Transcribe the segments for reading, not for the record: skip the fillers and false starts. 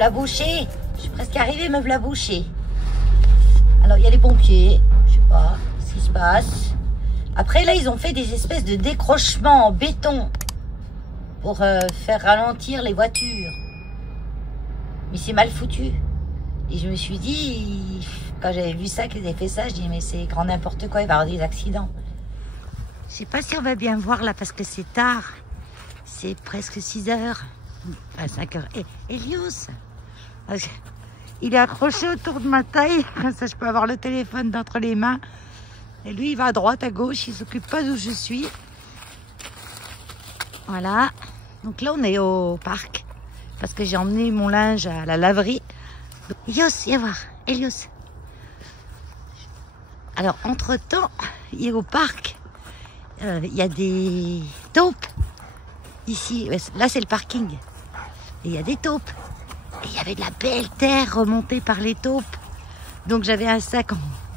v'là bouché. Je suis presque arrivée, me v'là bouché. Alors, il y a les pompiers. Je sais pas ce qui se passe. Après, là, ils ont fait des espèces de décrochements en béton pour faire ralentir les voitures. Mais c'est mal foutu. Et je me suis dit, quand j'avais vu ça, qu'ils avaient fait ça, je dis, mais c'est grand n'importe quoi, il va y avoir des accidents. Je sais pas si on va bien voir là, parce que c'est tard. C'est presque 6 heures. Enfin, 5 heures. Et Elios, il est accroché autour de ma taille. Comme ça, je peux avoir le téléphone d'entre les mains. Et lui, il va à droite, à gauche. Il s'occupe pas d'où je suis. Voilà. Donc là, on est au parc. Parce que j'ai emmené mon linge à la laverie. Elios, viens voir. Elios. Alors, entre-temps, il est au parc. Il y a des taupes. Ici, là, c'est le parking. Et il y a des taupes. Et il y avait de la belle terre remontée par les taupes. Donc, j'avais un sac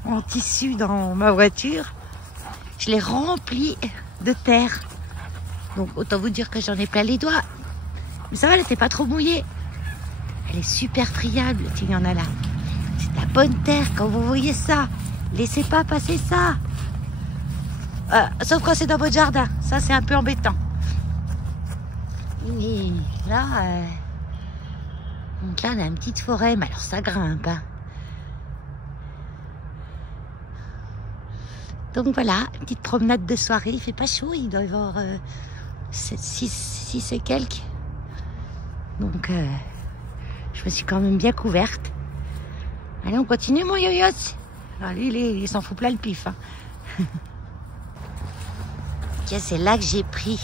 en tissu dans ma voiture. Je l'ai rempli de terre. Donc, autant vous dire que j'en ai plein les doigts. Mais ça va, elle n'était pas trop mouillée. Elle est super friable, il y en a là. C'est de la bonne terre, quand vous voyez ça. Laissez pas passer ça. Sauf quand c'est dans votre jardin. Ça, c'est un peu embêtant. Mais là, donc là, on a une petite forêt. Mais alors, ça grimpe. Hein. Donc voilà, une petite promenade de soirée. Il fait pas chaud, il doit y avoir 6 et quelques. Donc, je me suis quand même bien couverte. Allez, on continue, mon yo-yos. Alors lui, il s'en fout plein le pif. Hein. Tiens, c'est là que j'ai pris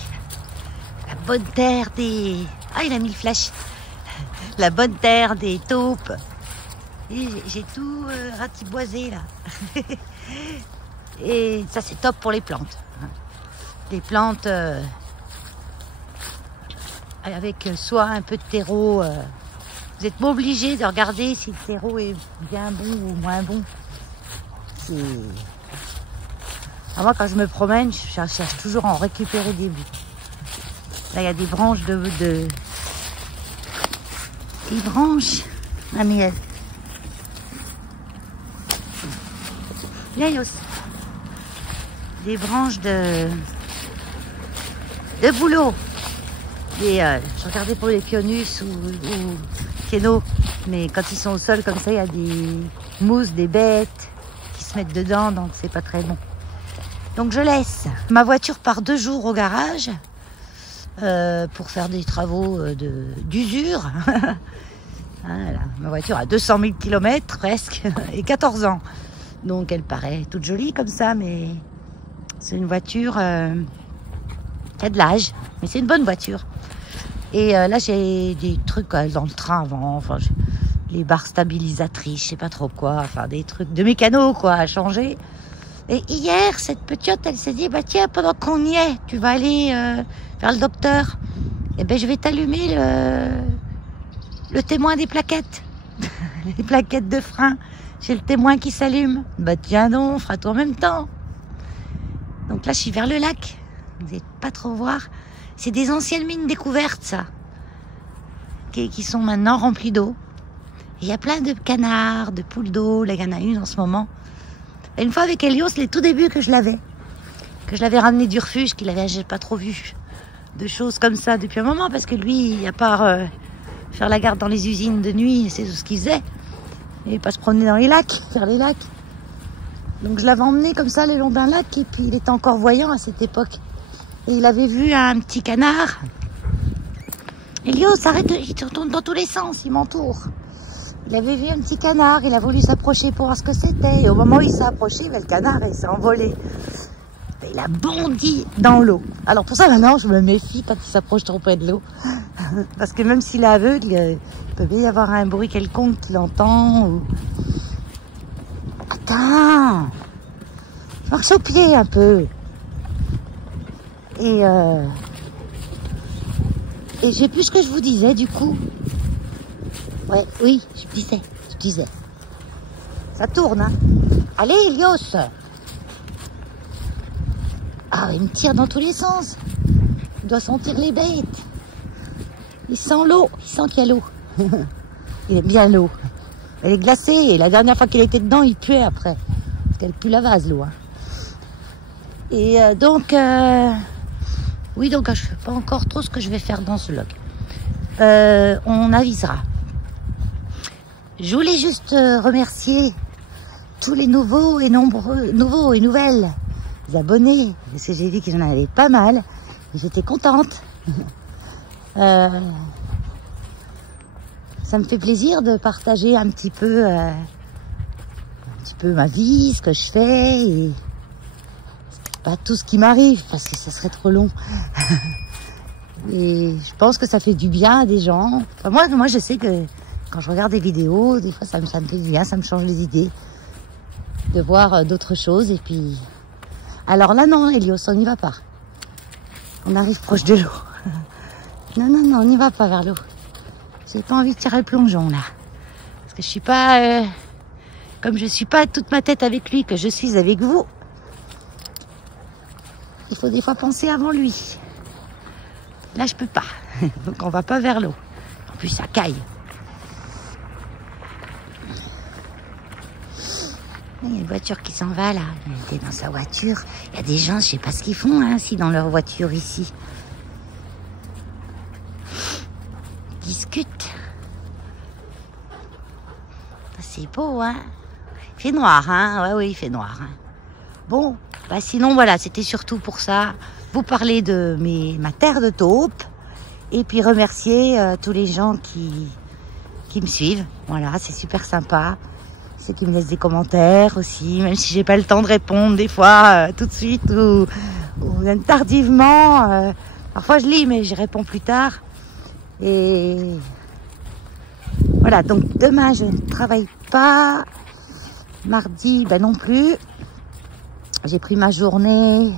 la bonne terre des... Ah, il a mis le flash. La bonne terre des taupes. Et j'ai tout ratiboisé, là. Et ça, c'est top pour les plantes. Des plantes avec soit un peu de terreau. Vous êtes pas obligé de regarder si le terreau est bien bon ou moins bon. Alors moi, quand je me promène, je cherche toujours à en récupérer des bouts. Là, il y a des branches des branches. Ah, mais Yayos. Des branches de bouleau. Je regardais pour les pionus ou kénos, mais quand ils sont au sol comme ça, il y a des mousses, des bêtes qui se mettent dedans, donc c'est pas très bon. Donc je laisse. Ma voiture part 2 jours au garage pour faire des travaux d'usure. Voilà. Ma voiture a 200 000 km presque et 14 ans. Donc elle paraît toute jolie comme ça, mais c'est une voiture qui a de l'âge, mais c'est une bonne voiture. Et là, j'ai des trucs dans le train avant, enfin, les barres stabilisatrices, je sais pas trop quoi, enfin des trucs de mécano quoi à changer. Et hier, cette petite, elle s'est dit, bah tiens, pendant qu'on y est, tu vas aller vers le docteur. Et ben, je vais t'allumer le témoin des plaquettes, les plaquettes de frein. J'ai le témoin qui s'allume. Bah tiens donc, on fera tout en même temps. Donc là, je suis vers le lac. Vous n'allez pas trop voir. C'est des anciennes mines découvertes, ça. Qui sont maintenant remplies d'eau. Il y a plein de canards, de poules d'eau. Là, il y en a une en ce moment. Et une fois avec Elios, les tout débuts que je l'avais ramené du refuge, qu'il avait j'ai pas trop vu de choses comme ça depuis un moment, parce que lui, à part faire la garde dans les usines de nuit, c'est tout ce qu'il faisait. Et pas se promener dans les lacs, faire les lacs. Donc je l'avais emmené comme ça le long d'un lac, et puis il était encore voyant à cette époque. Et il avait vu un petit canard. Elios, arrête, il tourne dans tous les sens, il m'entoure. Il avait vu un petit canard, il a voulu s'approcher pour voir ce que c'était. Et au moment où il s'est approché, le canard il s'est envolé. Il a bondi dans l'eau. Alors pour ça maintenant, je me méfie quand il s'approche trop près de l'eau. Parce que même s'il est aveugle, il peut bien y avoir un bruit quelconque qu'il entend. Ou... Attends, je marche au pied un peu. Et je sais plus ce que je vous disais du coup. Ouais, oui, je disais. Ça tourne, hein. Allez, Elios. Ah, il me tire dans tous les sens. Il doit sentir les bêtes. Il sent l'eau, il sent qu'il y a l'eau. Il aime bien l'eau. Elle est glacée et la dernière fois qu'il était dedans, il puait après. Parce qu'elle pue la vase, l'eau. Hein. Et donc, oui, donc je ne sais pas encore trop ce que je vais faire dans ce vlog. On avisera. Je voulais juste remercier tous les nouveaux et nouvelles abonnés. Parce que j'ai vu qu'il y en avait pas mal. J'étais contente. Ça me fait plaisir de partager un petit peu ma vie, ce que je fais et pas tout ce qui m'arrive parce que ça serait trop long. Et je pense que ça fait du bien à des gens. Enfin, moi je sais que quand je regarde des vidéos, des fois ça me fait du bien, ça me change les idées de voir d'autres choses. Et puis, alors là non, Elios, on n'y va pas. On arrive proche de l'eau. Non, on n'y va pas vers l'eau. J'ai pas envie de tirer le plongeon là. Parce que je suis pas... comme je suis pas toute ma tête avec lui, que je suis avec vous. Il faut des fois penser avant lui. Là, je peux pas. Donc, on va pas vers l'eau. En plus, ça caille. Il y a une voiture qui s'en va là. Elle était dans sa voiture. Il y a des gens, je sais pas ce qu'ils font, hein, si dans leur voiture ici. Ils discutent. C'est beau, hein. Il fait noir, hein. Ouais, oui, il fait noir. Hein. Bon, bah sinon, voilà, c'était surtout pour ça. Vous parler de ma terre de taupe. Et puis remercier tous les gens qui me suivent. Voilà, c'est super sympa. Ceux qui me laissent des commentaires aussi, même si j'ai pas le temps de répondre des fois tout de suite ou même tardivement. Parfois je lis mais je réponds plus tard. Et voilà, donc demain je ne travaille pas. Mardi, ben non plus. J'ai pris ma journée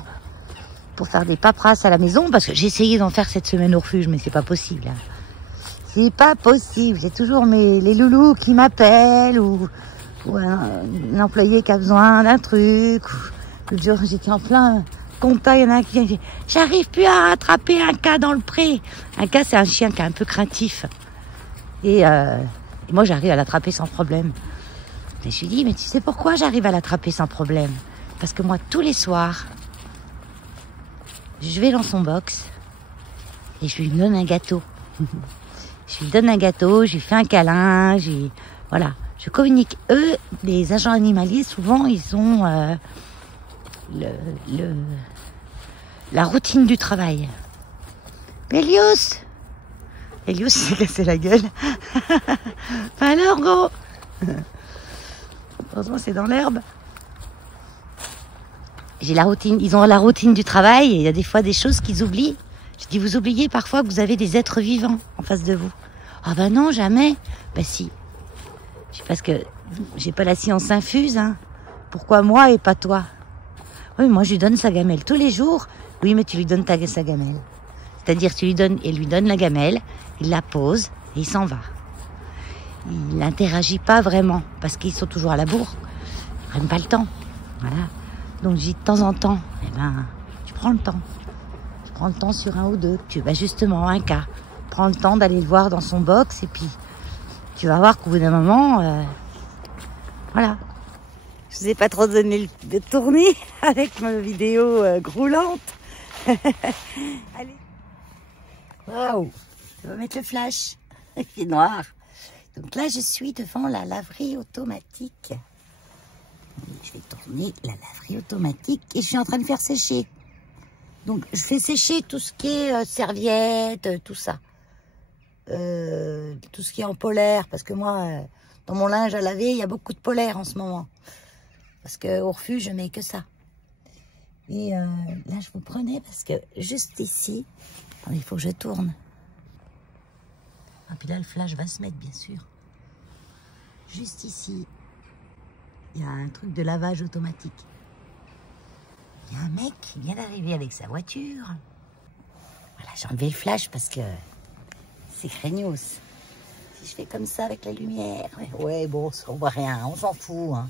pour faire des paperasses à la maison parce que j'ai essayé d'en faire cette semaine au refuge, mais c'est pas possible. Hein. C'est pas possible. J'ai toujours les loulous qui m'appellent ou un employé qui a besoin d'un truc. L'autre jour, j'étais en plein compta, il y en a un qui vient, j'arrive plus à attraper un cas dans le pré. Un cas, c'est un chien qui est un peu craintif. Et moi, j'arrive à l'attraper sans problème. Et je lui dis, mais tu sais pourquoi j'arrive à l'attraper sans problème? Parce que moi, tous les soirs, je vais dans son box et je lui donne un gâteau. Je lui donne un gâteau, je lui fais un câlin, voilà. Je communique. Eux, les agents animaliers, souvent, ils ont la routine du travail. Elios s'est cassé la gueule. Enfin alors, gros. Heureusement, c'est dans l'herbe. J'ai la routine. Ils ont la routine du travail et il y a des fois des choses qu'ils oublient. Je dis, vous oubliez parfois que vous avez des êtres vivants en face de vous. Ah ben non, jamais. Ben si. Parce que j'ai pas la science infuse, hein. Pourquoi moi et pas toi? Oui, moi je lui donne sa gamelle tous les jours. Oui, mais tu lui donnes sa gamelle. C'est-à-dire tu lui donnes la gamelle, il la pose et il s'en va. Il n'interagit pas vraiment parce qu'ils sont toujours à la bourre. Ils prennent pas le temps. Voilà. Donc je dis de temps en temps, eh ben, tu prends le temps. Tu prends le temps sur un ou deux. Justement, un cas. Prends le temps d'aller le voir dans son box et puis tu vas voir qu'au bout d'un moment, voilà. Je vous ai pas trop donné de tourner avec ma vidéo groulante. Allez. Waouh. Je vais mettre le flash. Il fait noir. Donc là, je suis devant la laverie automatique. Je vais tourner la laverie automatique et je suis en train de faire sécher. Donc, je fais sécher tout ce qui est serviettes, tout ça. Tout ce qui est en polaire, parce que moi, dans mon linge à laver, il y a beaucoup de polaire en ce moment. Parce qu'au refuge, je mets que ça. Et là, je vous prenais parce que juste ici, attendez, il faut que je tourne. Ah, puis là, le flash va se mettre, bien sûr. Juste ici, il y a un truc de lavage automatique. Il y a un mec qui vient d'arriver avec sa voiture. Voilà, j'ai enlevé le flash parce que c'est craignos. Si je fais comme ça avec la lumière, ouais, bon, on voit rien, on s'en fout. Hein.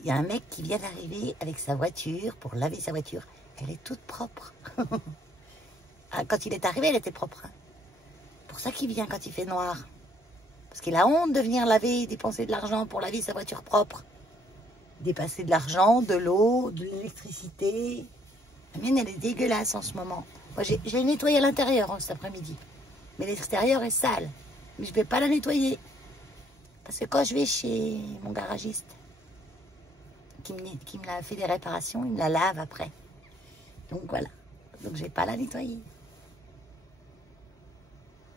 Il y a un mec qui vient d'arriver avec sa voiture pour laver sa voiture. Elle est toute propre. Ah, quand il est arrivé, elle était propre. Hein. Pour ça qu'il vient quand il fait noir. Parce qu'il a honte de venir laver, dépenser de l'argent pour laver sa voiture propre. Dépenser de l'argent, de l'eau, de l'électricité. La mienne, elle est dégueulasse en ce moment. Moi, j'ai nettoyé l'intérieur cet après-midi. Mais l'extérieur est sale. Mais je ne vais pas la nettoyer. Parce que quand je vais chez mon garagiste, qui me l'a fait des réparations, il me la lave après. Donc voilà. Donc je ne vais pas la nettoyer.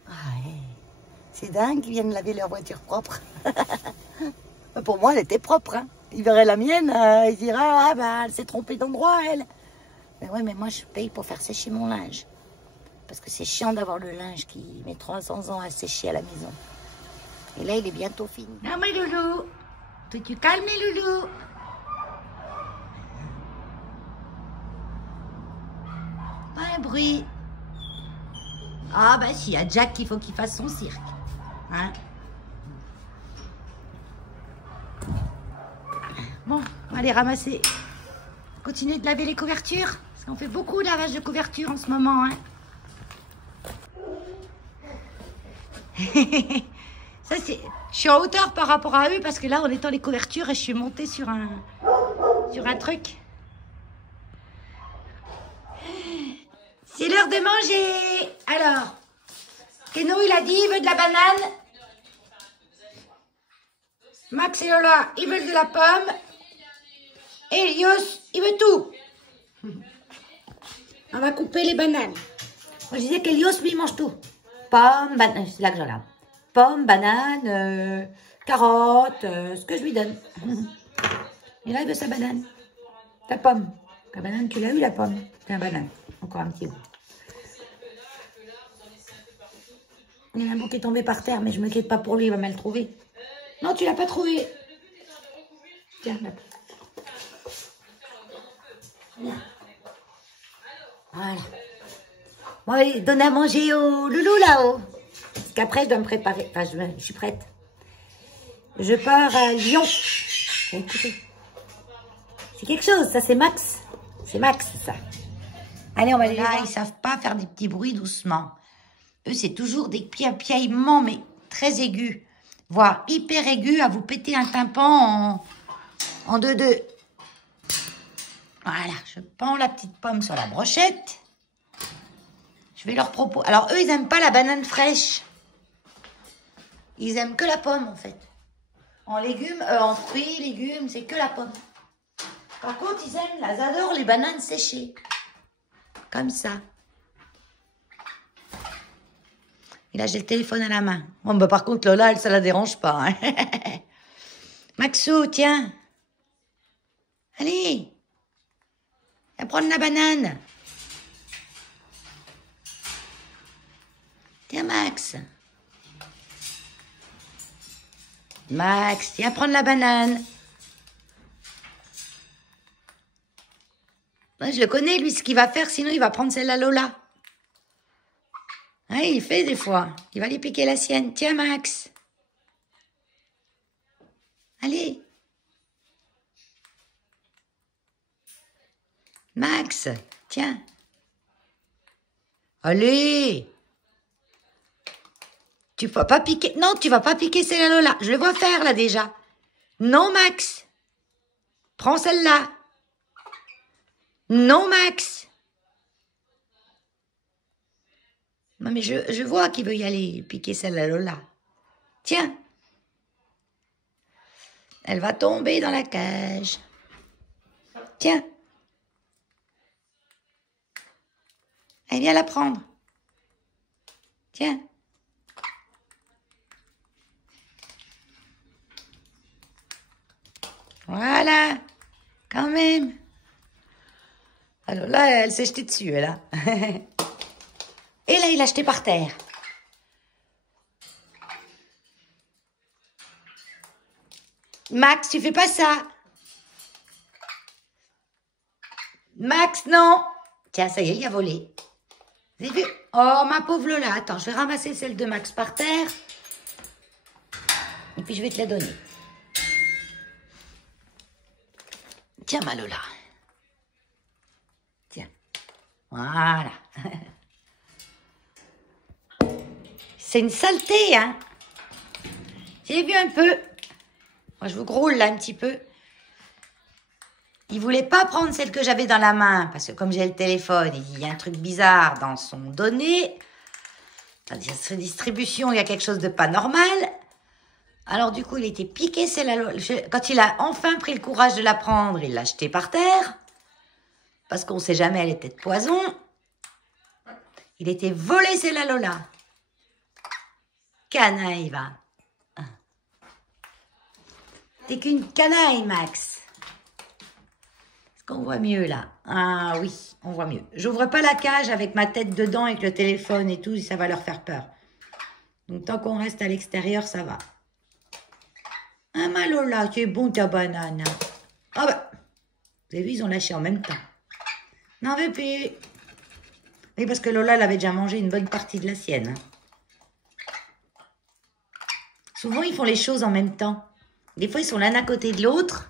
Ah ouais. C'est dingue qu'ils viennent laver leur voiture propre. Pour moi, elle était propre. Hein. Il verrait la mienne, il dirait ah bah elle s'est trompée d'endroit, elle. Mais ouais, mais moi je paye pour faire sécher mon linge. Parce que c'est chiant d'avoir le linge qui met 300 ans à sécher à la maison. Et là, il est bientôt fini. Non, mais loulou, tu calmes, loulou. Pas un bruit. Ah bah si, il y a Jack qu'il faut qu'il fasse son cirque. Hein? Bon, on va aller ramasser. Continuer de laver les couvertures. Parce qu'on fait beaucoup de lavage de couvertures en ce moment. Hein? Ça, c'est... Je suis en hauteur par rapport à eux parce que là, on est dans les couvertures et je suis montée sur un truc. C'est l'heure de manger. Alors, Keno, il a dit, il veut de la banane. Max et Lola, ils veulent de la pomme. Et Elios, il veut tout. On va couper les bananes. Moi, je disais qu'Elios, lui, il mange tout. Pomme, banane, c'est là que je regarde. Pomme, banane, carotte, ce que je lui donne. Et là, il veut sa banane. Ta pomme. La banane, tu l'as eu, la pomme. C'est un banane. Encore un petit bout. Il y en a un bout qui est tombé par terre, mais je ne m'inquiète pas pour lui, il va mal le trouver. Non, tu l'as pas trouvé. Tiens, là. Voilà. Bon, donne à manger au loulou là-haut. Parce qu'après, je dois me préparer. Enfin, je suis prête. Je pars à Lyon. Écoutez. C'est quelque chose, ça, c'est Max. C'est Max, ça. Allez, on va aller là. Ils savent pas faire des petits bruits doucement. Eux, c'est toujours des piaillements, mais très aigus. Voire hyper aigus, à vous péter un tympan en deux. Voilà, je pends la petite pomme sur la brochette. Je vais leur proposer. Alors, eux, ils n'aiment pas la banane fraîche. Ils aiment que la pomme, en fait. En légumes, en fruits, légumes, c'est que la pomme. Par contre, ils adorent les bananes séchées. Comme ça. Et là, j'ai le téléphone à la main. Bon, bah, par contre, Lola, elle, ça la dérange pas. Hein. Maxou, tiens. Allez. Viens prendre la banane. Tiens, Max. Max, viens prendre la banane. Moi, je le connais, lui, ce qu'il va faire, sinon il va prendre celle à Lola. Oui, il fait des fois. Il va lui piquer la sienne. Tiens, Max. Allez. Max, tiens. Allez. Tu vas pas piquer. Non, tu vas pas piquer celle à Lola. Je le vois faire, là, déjà. Non, Max. Prends celle-là. Non, Max. Non, mais je vois qu'il veut y aller piquer celle à Lola. Tiens. Elle va tomber dans la cage. Tiens. Elle vient la prendre. Tiens. Voilà. Quand même. Alors là, elle s'est jetée dessus, elle. Hein. Et là, il l'a jeté par terre. Max, tu fais pas ça. Max, non. Tiens, ça y est, il a volé. Vous avez vu? Oh, ma pauvre Lola. Attends, je vais ramasser celle de Max par terre. Et puis, je vais te la donner. Tiens, ma Lola. Tiens. Voilà. C'est une saleté, hein. J'ai vu un peu. Moi, je vous groule là un petit peu. Il voulait pas prendre celle que j'avais dans la main. Parce que comme j'ai le téléphone, il y a un truc bizarre dans son données. Dans sa distribution, il y a quelque chose de pas normal. Alors du coup, il était piqué. Quand il a enfin pris le courage de la prendre, il l'a jetée par terre. Parce qu'on sait jamais, elle était de poison. Il était volé, c'est la Lola. Canaille, va. T'es qu'une canaille, Max. Est-ce qu'on voit mieux, là? Ah oui, on voit mieux. J'ouvre pas la cage avec ma tête dedans, avec le téléphone et tout, ça va leur faire peur. Donc, tant qu'on reste à l'extérieur, ça va. Ah, ma Lola, c'est bon ta banane. Ah bah, vous avez vu, ils ont lâché en même temps. N'en veux plus. Oui, parce que Lola, elle avait déjà mangé une bonne partie de la sienne. Souvent, ils font les choses en même temps. Des fois, ils sont l'un à côté de l'autre.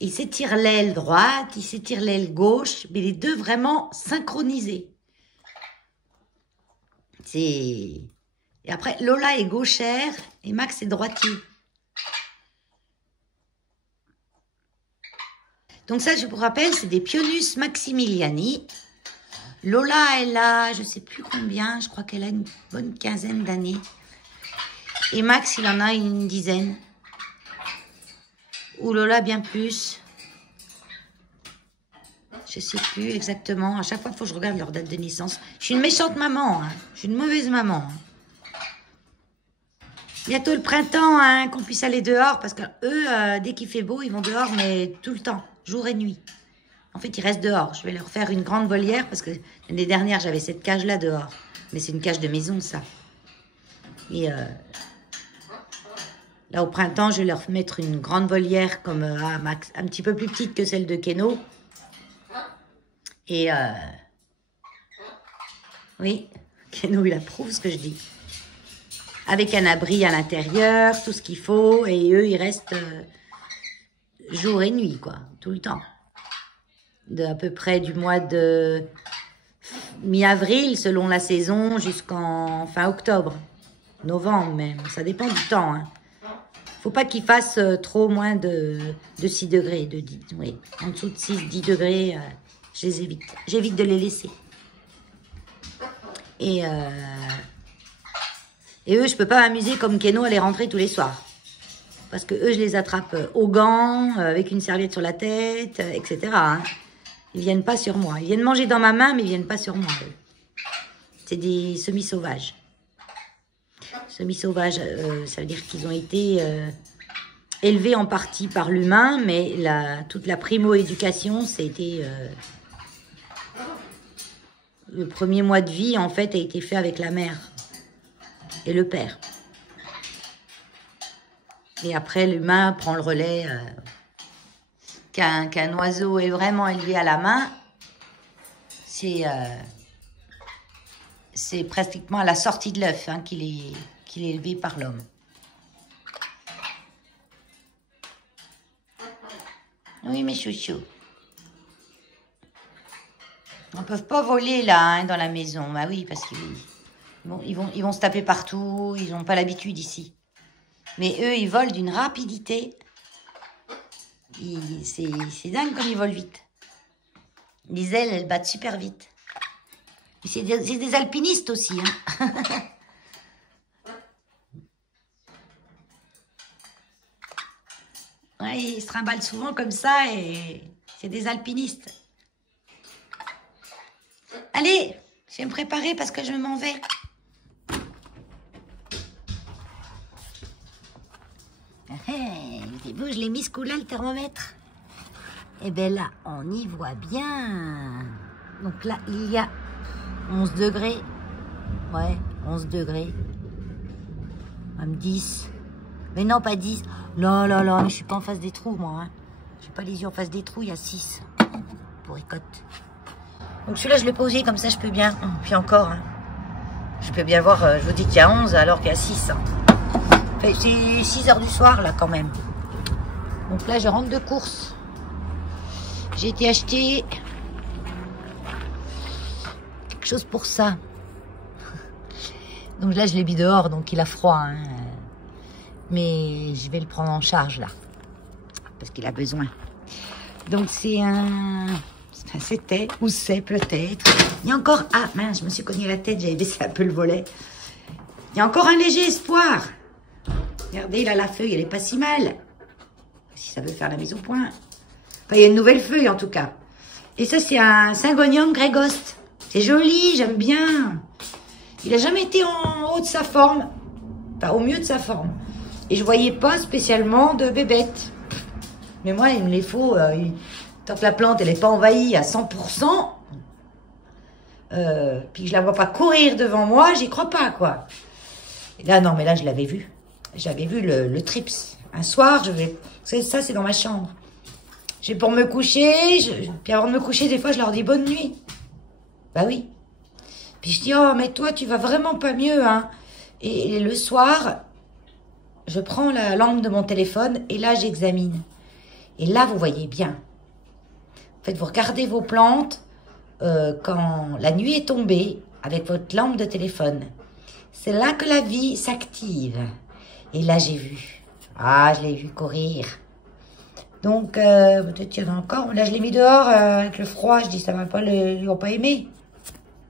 Ils s'étirent l'aile droite, ils s'étirent l'aile gauche, mais les deux vraiment synchronisés. Et après, Lola est gauchère et Max est droitier. Donc ça, je vous rappelle, c'est des Pionus maximiliani. Lola, elle a, je ne sais plus combien, je crois qu'elle a une bonne quinzaine d'années. Et Max, il en a une dizaine. Ou Lola, bien plus. Je ne sais plus exactement. À chaque fois, il faut que je regarde leur date de naissance. Je suis une méchante maman. Hein. Je suis une mauvaise maman. Hein. Bientôt le printemps, hein, qu'on puisse aller dehors. Parce que eux, dès qu'il fait beau, ils vont dehors, mais tout le temps, jour et nuit. En fait, ils restent dehors. Je vais leur faire une grande volière. Parce que l'année dernière, j'avais cette cage-là dehors. Mais c'est une cage de maison, ça. Et là, au printemps, je vais leur mettre une grande volière comme à Max, un petit peu plus petite que celle de Keno. Et oui, Keno, il approuve ce que je dis. Avec un abri à l'intérieur, tout ce qu'il faut. Et eux, ils restent jour et nuit, quoi, tout le temps. À peu près du mois de mi-avril, selon la saison, jusqu'en fin octobre. Novembre même, ça dépend du temps. Hein. Faut pas qu'il fasse trop moins de 6 degrés. De 10, oui. En dessous de 6-10 degrés, je les évite. J'évite de les laisser. Et eux, je peux pas m'amuser comme Keno à les rentrer tous les soirs. Parce que eux, je les attrape aux gants, avec une serviette sur la tête, etc. Hein. Ils viennent pas sur moi. Ils viennent manger dans ma main, mais ils viennent pas sur moi. C'est des semi-sauvages. Semi-sauvages, ça veut dire qu'ils ont été élevés en partie par l'humain, mais toute la primo-éducation, c'était... le premier mois de vie, en fait, a été fait avec la mère et le père. Et après, l'humain prend le relais. Qu'un oiseau est vraiment élevé à la main, c'est pratiquement à la sortie de l'œuf hein, qu'il est élevé par l'homme. Oui, mes chouchous. On ne peut pas voler là, hein, dans la maison. Bah oui, parce qu'ils vont se taper partout. Ils n'ont pas l'habitude ici. Mais eux, ils volent d'une rapidité. C'est dingue comme ils volent vite. Les ailes, elles battent super vite. C'est des alpinistes aussi. Hein. Ouais, ils se trimballent souvent comme ça et c'est des alpinistes. Allez, je vais me préparer parce que je m'en vais. Je l'ai mis ce coup-là, le thermomètre. Et bien là, on y voit bien. Donc là, il y a 11 degrés. Ouais, 11 degrés. Même 10. Mais non, pas 10. Là, là, là, mais je suis pas en face des trous, moi. Hein. Je suis pas les yeux en face des trous, il y a 6. Pour ricotte. Donc celui-là, je l'ai posé, comme ça, je peux bien. Puis encore, hein. Je peux bien voir, je vous dis qu'il y a 11 alors qu'il y a 6. Hein. C'est 6 heures du soir, là, quand même. Donc là, je rentre de course. J'ai été acheter quelque chose pour ça. Donc là, je l'ai mis dehors, donc il a froid. Hein. mais je vais le prendre en charge là, parce qu'il a besoin. Donc c'est un... Enfin, c'était, ou c'est peut-être. Il y a encore... Ah mince, je me suis cogné la tête, j'avais baissé un peu le volet. Il y a encore un léger espoir. Regardez, là, la feuille, elle est pas si mal. Si ça veut faire la mise au point. Enfin, il y a une nouvelle feuille, en tout cas. Et ça, c'est un Syngonium Grégoste. C'est joli, j'aime bien. Il n'a jamais été en haut de sa forme. Enfin, au mieux de sa forme. Et je voyais pas spécialement de bébêtes. Mais moi, il me les faut... tant que la plante, elle n'est pas envahie à 100%, puis que je la vois pas courir devant moi, j'y crois pas, quoi. Et là, non, mais là, je l'avais vu. J'avais vu le trips. Un soir, je vais... Ça, c'est dans ma chambre. Je vais pour me coucher. Puis avant de me coucher, des fois, je leur dis bonne nuit. Bah oui. Puis je dis, oh, mais toi, tu vas vraiment pas mieux, hein. Et le soir, je prends la lampe de mon téléphone et là, j'examine. Et là, vous voyez bien. En fait, vous regardez vos plantes quand la nuit est tombée avec votre lampe de téléphone. C'est là que la vie s'active. Et là, j'ai vu. Ah, je l'ai vu courir. Donc, peut-être qu'il y en a encore. Là, je l'ai mis dehors avec le froid. Je dis, ça va pas, ils vont pas aimer.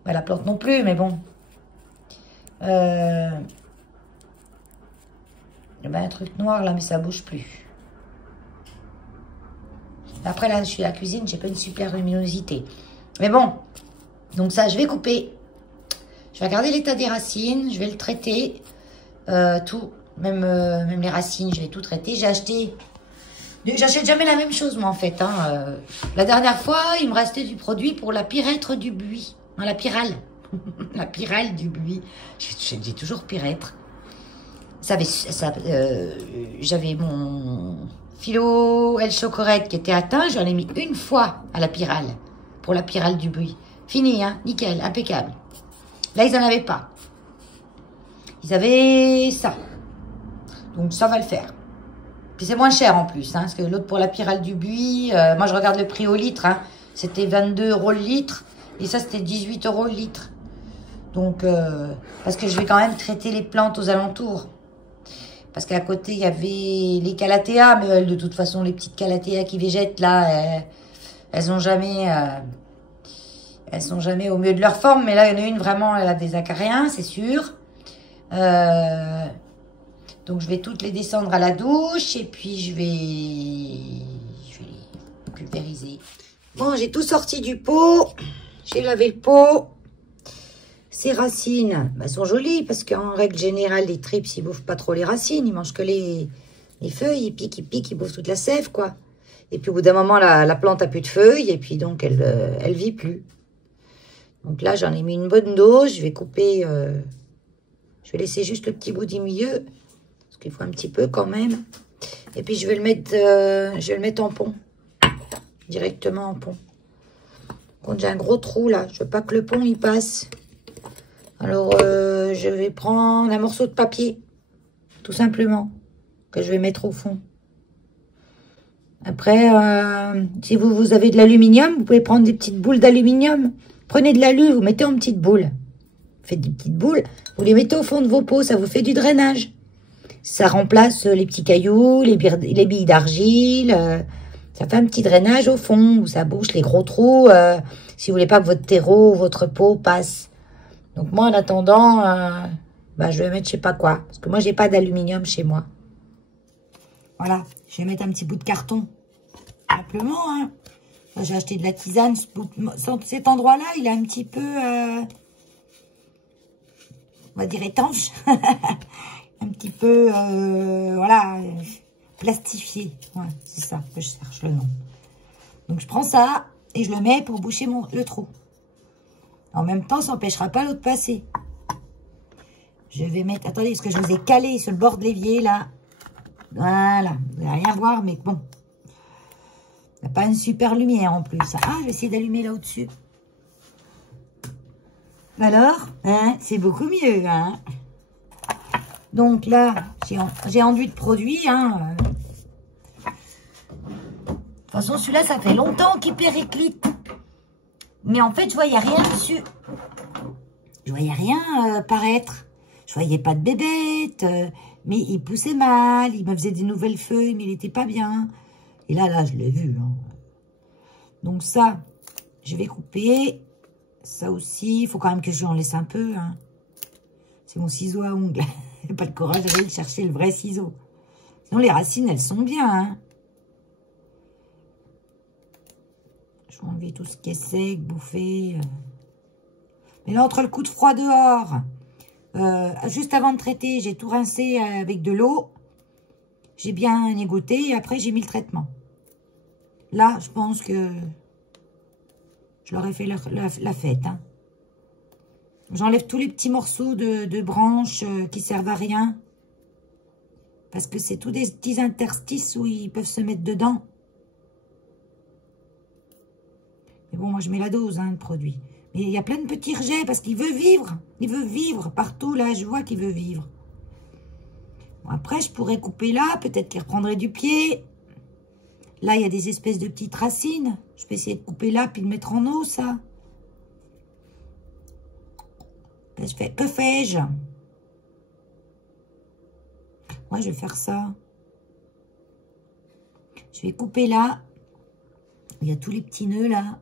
Bah, la plante non plus, mais bon. Il y a un truc noir là, mais ça bouge plus. Après, là, je suis à la cuisine, j'ai pas une super luminosité. Mais bon, donc ça, je vais couper. Je vais regarder l'état des racines, je vais le traiter. Tout, même les racines, je vais tout traiter. J'achète jamais la même chose, moi, en fait. Hein. La dernière fois, il me restait du produit pour la pyrètre du buis. Non, la pyrale. La pyrale du buis. J'ai toujours pyrètre. J'avais mon... Philo El Chocorette qui était atteint, j'en ai mis une fois à la pyrale, pour la pyrale du buis. Fini, hein, nickel, impeccable. Là, ils n'en avaient pas. Ils avaient ça. Donc, ça va le faire. Puis c'est moins cher en plus, hein, parce que l'autre pour la pyrale du buis, moi je regarde le prix au litre, hein, c'était 22 € le litre, et ça c'était 18 € le litre. Donc, parce que je vais quand même traiter les plantes aux alentours. Parce qu'à côté, il y avait les calatéas, mais de toute façon, les petites calatéas qui végètent, là, elles sont jamais au mieux de leur forme. Mais là, il y en a une, vraiment, elle a des acariens, c'est sûr. Donc, je vais toutes les descendre à la douche, et puis je vais les pulvériser. Bon, j'ai tout sorti du pot. J'ai lavé le pot. Ces racines, bah, sont jolies parce qu'en règle générale, les trips, ils bouffent pas trop les racines. Ils mangent que les feuilles. Ils piquent, ils bouffent toute la sève, quoi. Et puis, au bout d'un moment, la plante a plus de feuilles et puis donc, elle vit plus. Donc là, j'en ai mis une bonne dose. Je vais couper, je vais laisser juste le petit bout du milieu parce qu'il faut un petit peu quand même. Et puis, je vais le mettre en pont. Directement en pont. Quand j'ai un gros trou, là, je veux pas que le pont, il passe. Alors, je vais prendre un morceau de papier, tout simplement, que je vais mettre au fond. Après, si vous avez de l'aluminium, vous pouvez prendre des petites boules d'aluminium. Prenez de l'alu, vous mettez en petites boules. Faites des petites boules, vous les mettez au fond de vos pots, ça vous fait du drainage. Ça remplace les petits cailloux, les billes d'argile. Ça fait un petit drainage au fond, où ça bouche les gros trous, si vous voulez pas que votre terreau ou votre pot passe. Donc moi, en attendant, bah, je vais mettre je sais pas quoi. Parce que moi, j'ai pas d'aluminium chez moi. Voilà, je vais mettre un petit bout de carton. Simplement, hein. J'ai acheté de la tisane. Cet endroit-là, il est un petit peu, on va dire étanche. Un petit peu, voilà, plastifié. Ouais, c'est ça que je cherche le nom. Donc je prends ça et je le mets pour boucher le trou. En même temps, ça n'empêchera pas l'eau de passer. Je vais mettre... Attendez, parce que je vous ai calé sur le bord de l'évier, là. Voilà. Vous n'allez rien voir, mais bon. Il n'y a pas une super lumière, en plus. Ah, je vais essayer d'allumer là au-dessus. Alors, hein, c'est beaucoup mieux, hein. Donc là, j'ai enduit de produit, hein. De toute façon, celui-là, ça fait longtemps qu'il périclite. Mais en fait, je voyais rien dessus. Je voyais rien paraître. Je voyais pas de bébêtes, Mais il poussait mal, il me faisait des nouvelles feuilles, mais il n'était pas bien. Et là, je l'ai vu. Hein. Donc ça, je vais couper. Ça aussi, il faut quand même que je en laisse un peu. Hein. C'est mon ciseau à ongles. J'ai pas le courage d'aller chercher le vrai ciseau. Sinon, les racines, elles sont bien. Hein. Je vais enlever tout ce qui est sec, bouffé. Mais là, entre le coup de froid dehors, juste avant de traiter, j'ai tout rincé avec de l'eau. J'ai bien égoutté et après, j'ai mis le traitement. Là, je pense que je leur ai fait la fête. Hein. J'enlève tous les petits morceaux de branches qui servent à rien. Parce que c'est tous des petits interstices où ils peuvent se mettre dedans. Mais bon, moi, je mets la dose, hein, de produit. Mais il y a plein de petits rejets parce qu'il veut vivre. Il veut vivre partout, là. Je vois qu'il veut vivre. Bon, après, je pourrais couper là. Peut-être qu'il reprendrait du pied. Là, il y a des espèces de petites racines. Je peux essayer de couper là, puis de mettre en eau, ça. Que fais-je? Moi, je vais faire ça. Je vais couper là. Il y a tous les petits nœuds, là.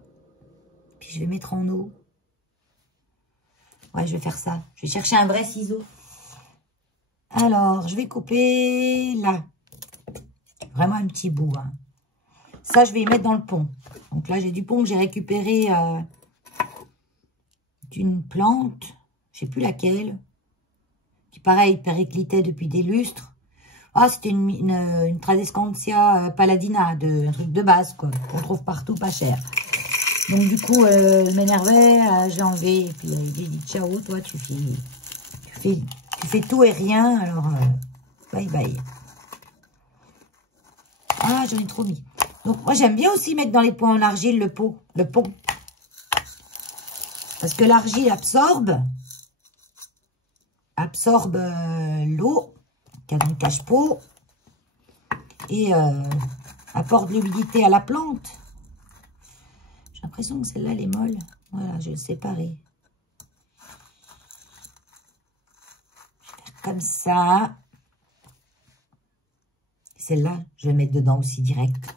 Puis je vais mettre en eau. Ouais, je vais faire ça. Je vais chercher un vrai ciseau. Alors, je vais couper là. Vraiment un petit bout. Hein. Ça, je vais y mettre dans le pont. Donc là, j'ai du pont que j'ai récupéré d'une plante. Je ne sais plus laquelle. Qui, pareil, périclitait depuis des lustres. Ah, c'était une Tradescantia palladina, un truc de base, quoi. Qu'on trouve partout, pas cher. Donc, du coup, je m'énervais, j'ai enlevé. Et puis, il dit, ciao, toi, tu fais tout et rien. Alors, bye bye. Ah, j'en ai trop mis. Donc, moi, j'aime bien aussi mettre dans les pots en argile le pont. Parce que l'argile absorbe l'eau, qui a dans le cache-pot, et apporte de l'humidité à la plante. J'ai l'impression que celle-là, elle est molle. Voilà, je vais le séparer. Je vais faire comme ça. Celle-là, je vais mettre dedans aussi direct.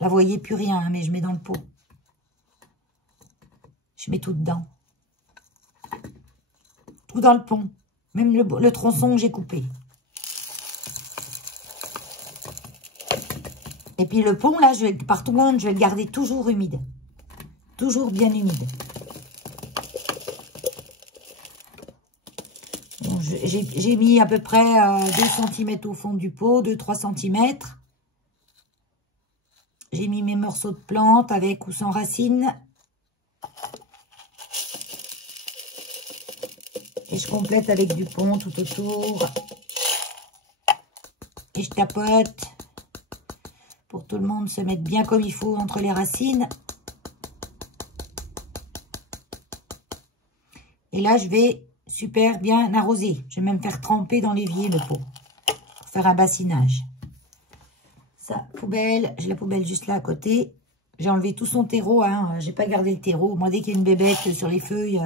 Là, vous voyez plus rien, hein, mais je mets dans le pot. Je mets tout dedans. Tout dans le pont. Même le tronçon que j'ai coupé. Et puis le pont, là, par tout le monde, je vais le garder toujours humide. Toujours bien humide. Bon, j'ai mis à peu près 2 cm au fond du pot, 2-3 cm. J'ai mis mes morceaux de plantes avec ou sans racines. Et je complète avec du pont tout autour. Et je tapote pour tout le monde se mettre bien comme il faut entre les racines. Et là, je vais super bien arroser. Je vais même faire tremper dans l'évier le pot pour faire un bassinage. Ça, poubelle. J'ai la poubelle juste là à côté. J'ai enlevé tout son terreau. Hein. J'ai pas gardé le terreau. Moi, dès qu'il y a une bébête sur les feuilles,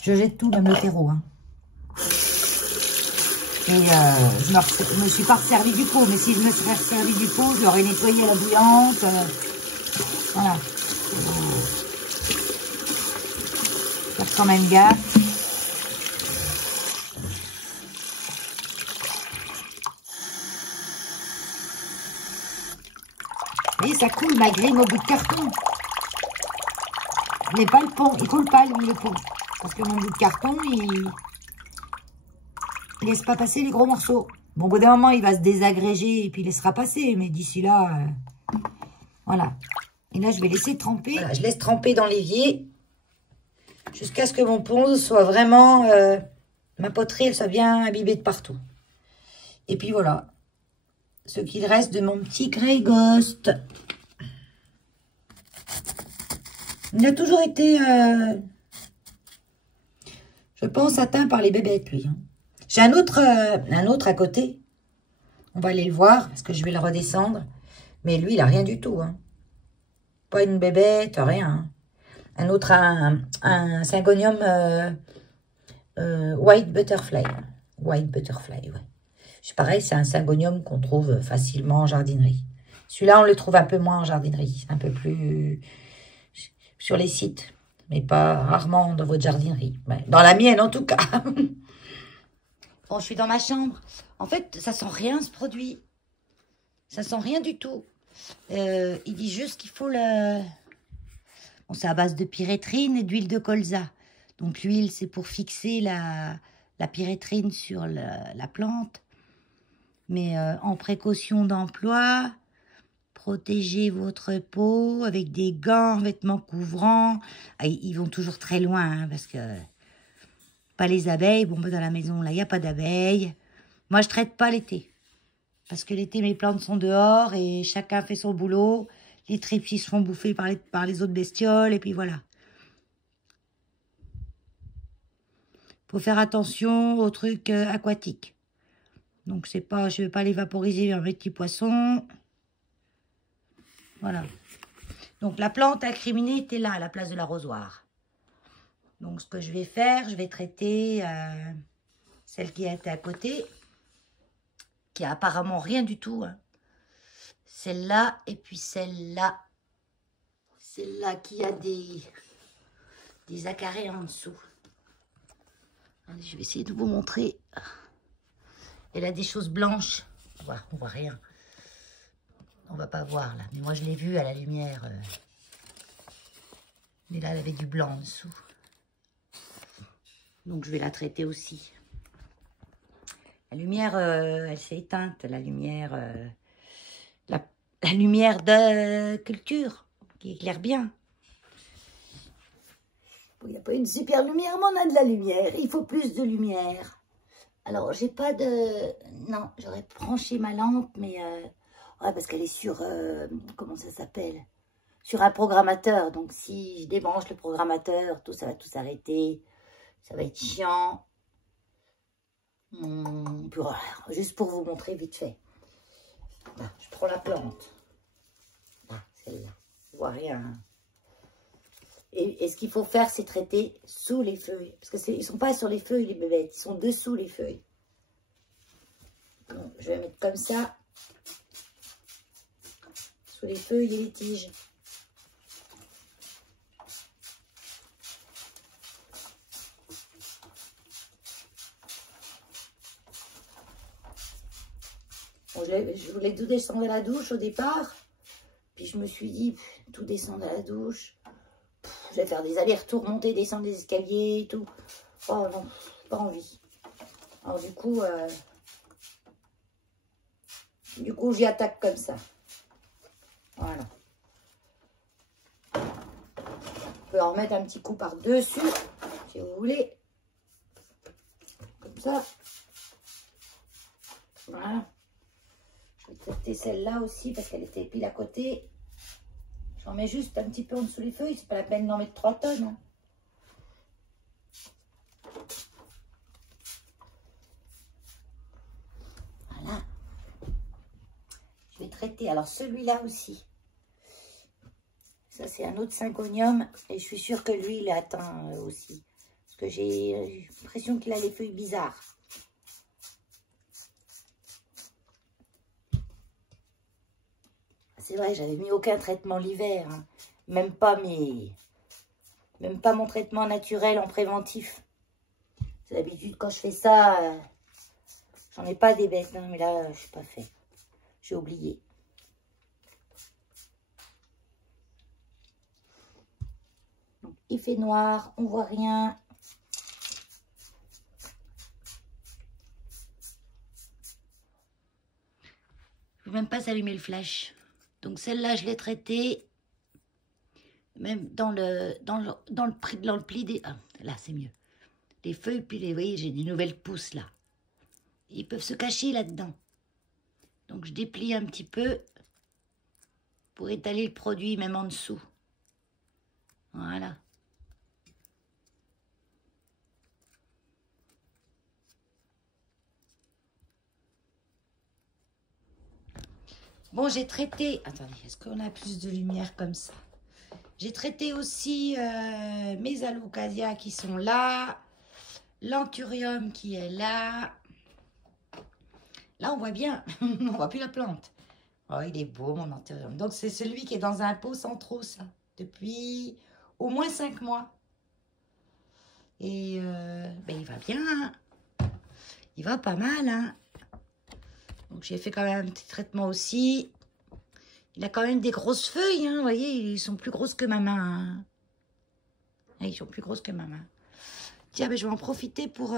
je jette tout, même le terreau. Hein. Et je me suis pas resservi du pot. Mais si je me serais resservi du pot, je l'aurais nettoyé à la bouillante. Voilà. Faire quand même gaffe. Et ça coule malgré mon bout de carton. Mais pas le pont. Il coule pas, lui, le pont. Parce que mon bout de carton, il laisse pas passer les gros morceaux. Bon, au bout d'un moment, il va se désagréger et puis il laissera passer. Mais d'ici là, voilà. Et là, je vais laisser tremper. Voilà, je laisse tremper dans l'évier jusqu'à ce que mon pont soit vraiment... ma poterie, elle soit bien imbibée de partout. Et puis voilà. Ce qu'il reste de mon petit Grey Ghost. Il a toujours été, je pense, atteint par les bébêtes, lui. Hein. J'ai un autre à côté. On va aller le voir, parce que je vais le redescendre. Mais lui, il n'a rien du tout. Hein. Pas une bébête, rien. Hein. Un autre, un syngonium White Butterfly. White Butterfly, ouais. C'est pareil, c'est un syngonium qu'on trouve facilement en jardinerie. Celui-là, on le trouve un peu moins en jardinerie, un peu plus sur les sites, mais pas rarement dans votre jardinerie. Ouais, dans la mienne, en tout cas. Bon, je suis dans ma chambre. En fait, ça sent rien, ce produit. Ça sent rien du tout. Il dit juste qu'il faut le... Bon, c'est à base de pyréthrine et d'huile de colza. Donc, l'huile, c'est pour fixer la pyréthrine sur la plante. Mais en précaution d'emploi, protégez votre peau avec des gants, vêtements couvrants. Ah, ils vont toujours très loin, hein, parce que... Pas les abeilles. Bon, ben, dans la maison, là, il n'y a pas d'abeilles. Moi, je traite pas l'été. Parce que l'été, mes plantes sont dehors et chacun fait son boulot. Les tripes se font bouffer par les autres bestioles. Et puis voilà. Faut faire attention aux trucs aquatiques. Donc, c'est pas, je ne vais pas les vaporiser vers mes petits poissons. Voilà. Donc, la plante incriminée était là, à la place de l'arrosoir. Donc, ce que je vais faire, je vais traiter celle qui a été à côté, qui a apparemment rien du tout. Hein. Celle-là et puis celle-là. Celle-là qui a des acarées en dessous. Allez, je vais essayer de vous montrer. Elle a des choses blanches. On voit rien. On va pas voir là. Mais moi, je l'ai vue à la lumière. Mais là, elle avait du blanc en dessous. Donc, je vais la traiter aussi. La lumière, elle s'est éteinte. La lumière, la lumière de culture qui éclaire bien. Il n'y a pas une super lumière, mais on a de la lumière. Il faut plus de lumière. Alors, j'ai pas de... Non, j'aurais branché ma lampe, mais... Ouais, parce qu'elle est sur... comment ça s'appelle? Sur un programmateur. Donc, si je débranche le programmateur, tout ça va tout s'arrêter. Ça va être chiant. Puis voilà, juste pour vous montrer vite fait. Là, je prends la plante. Là, celle-là. On voit rien. Et ce qu'il faut faire, c'est traiter sous les feuilles. Parce qu'ils ne sont pas sur les feuilles, les bébêtes. Ils sont dessous les feuilles. Donc, je vais mettre comme ça. Sous les feuilles et les tiges. Bon, je voulais tout descendre à la douche au départ. Puis je me suis dit, tout descendre à la douche. Je vais faire des allers-retours, monter, descendre des escaliers et tout. Oh non, pas envie. Alors du coup j'y attaque comme ça. Voilà. On peut en remettre un petit coup par-dessus, si vous voulez. Comme ça. Voilà. Je vais traiter celle-là aussi parce qu'elle était pile à côté. J'en mets juste un petit peu en dessous les feuilles. C'est pas la peine d'en mettre 3 tonnes. Hein. Voilà. Je vais traiter. Alors celui-là aussi. Ça c'est un autre syngonium. Et je suis sûre que lui il est atteint aussi. Parce que j'ai l'impression qu'il a les feuilles bizarres. C'est vrai, j'avais mis aucun traitement l'hiver. Hein. Même pas mon traitement naturel en préventif. D'habitude, quand je fais ça, j'en ai pas des bêtes. Hein, mais là, je n'ai pas fait. J'ai oublié. Donc, il fait noir, on voit rien. Je ne peux même pas s'allumer le flash. Donc celle-là, je l'ai traitée, même dans le pli des... Ah, là, c'est mieux. Les feuilles, puis vous voyez, j'ai des nouvelles pousses là. Ils peuvent se cacher là-dedans. Donc je déplie un petit peu pour étaler le produit, même en dessous. Voilà. Bon, j'ai traité... Attendez, est-ce qu'on a plus de lumière comme ça? J'ai traité aussi mes alocasia qui sont là. L'anthurium qui est là. Là, on voit bien. On voit plus la plante. Oh, il est beau, mon anthurium. Donc, c'est celui qui est dans un pot sans trop, ça. Depuis au moins 5 mois. Et ben, il va bien. Hein. Il va pas mal. Hein. Donc, j'ai fait quand même un petit traitement aussi. Il a quand même des grosses feuilles. Hein. Vous voyez, ils sont plus grosses que ma main. Hein. Ils sont plus grosses que ma main. Tiens, ben, je vais en profiter pour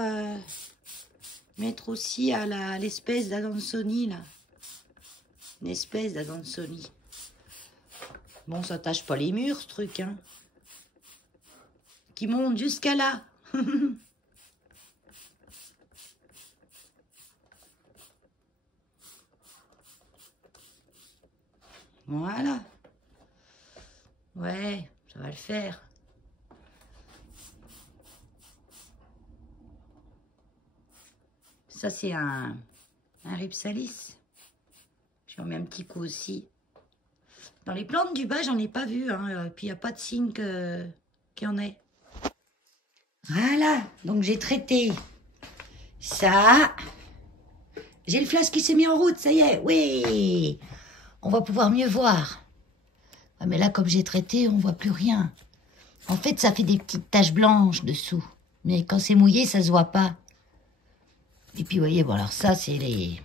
mettre aussi à l'espèce d'Adansoni, là. Une espèce d'Adansoni. Bon, ça tâche pas les murs, ce truc, hein. Qui monte jusqu'à là. Voilà. Ouais, ça va le faire. Ça, c'est un Rhipsalis. J'en mets un petit coup aussi. Dans les plantes du bas, j'en ai pas vu. Hein. Et puis, il n'y a pas de signe qu'il y en ait. Voilà. Donc, j'ai traité ça. J'ai le flash qui s'est mis en route. Ça y est. Oui. On va pouvoir mieux voir. Ah, mais là, comme j'ai traité, on voit plus rien. En fait, ça fait des petites taches blanches dessous. Mais quand c'est mouillé, ça se voit pas. Et puis, vous voyez, bon, alors ça, c'est les